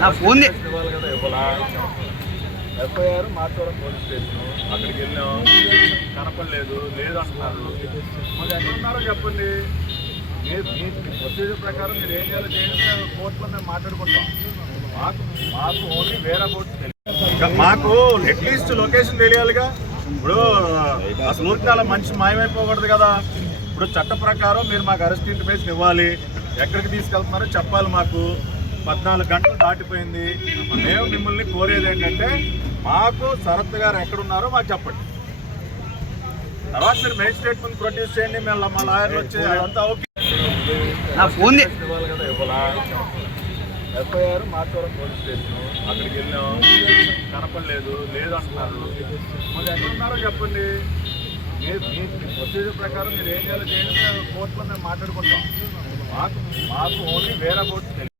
నా phone FIR Machavaram police station అక్కడికి వెళ్ళాం, కనపడలేదు, లేదు అంటున్నారు. మరి ఎక్కడున్నారో చెప్పండి. మీ ప్రొసీజర్ ప్రకారం మీరు ఏం చేయాలో చేయండి, మేము కోర్టులో మేము మాట్లాడుకుంటాం. మాకు ఓన్లీ వేరే బోర్డు తెలియదు, మాకు అట్లీస్ట్ లొకేషన్ తెలియాలిగా. ఇప్పుడు ఆ స్మూర్తినాల మనిషి మాయమైపోకూడదు కదా. ఇప్పుడు చట్ట ప్రకారం మీరు మాకు అరెస్ట్ ఇంటిమేషన్ ఇవ్వాలి, ఎక్కడికి తీసుకెళ్తున్నారో చెప్పాలి. మాకు 14 గంటలు దాటిపోయింది. మేము మిమ్మల్ని కోరేది ఏంటంటే మాకు శరత్ గారు ఎక్కడున్నారో మాకు చెప్పండి. తర్వాత మీరు మేజిస్ట్రేట్ ముందు ప్రొడ్యూస్ చేయండి, మేము మా లాయర్లు వచ్చి అదంతా ఓకే. నా ఫోన్ ఇవ్వాలి కదా, ఇవ్వాలా. ఎఫ్ఐఆర్ మార్చవరం పోలీస్ స్టేషన్ అక్కడికి వెళ్ళాం, కనపడలేదు, లేదు అంటున్నారు. మరి ఎక్కడున్నారో చెప్పండి. మీ ప్రొసీజర్ ప్రకారం మీరు ఏం చేయాలో చేయండి, మేము కోర్టులో మేము మాట్లాడుకుంటాం. మాకు ఓన్లీ వేరే బోర్డు తెలియదు.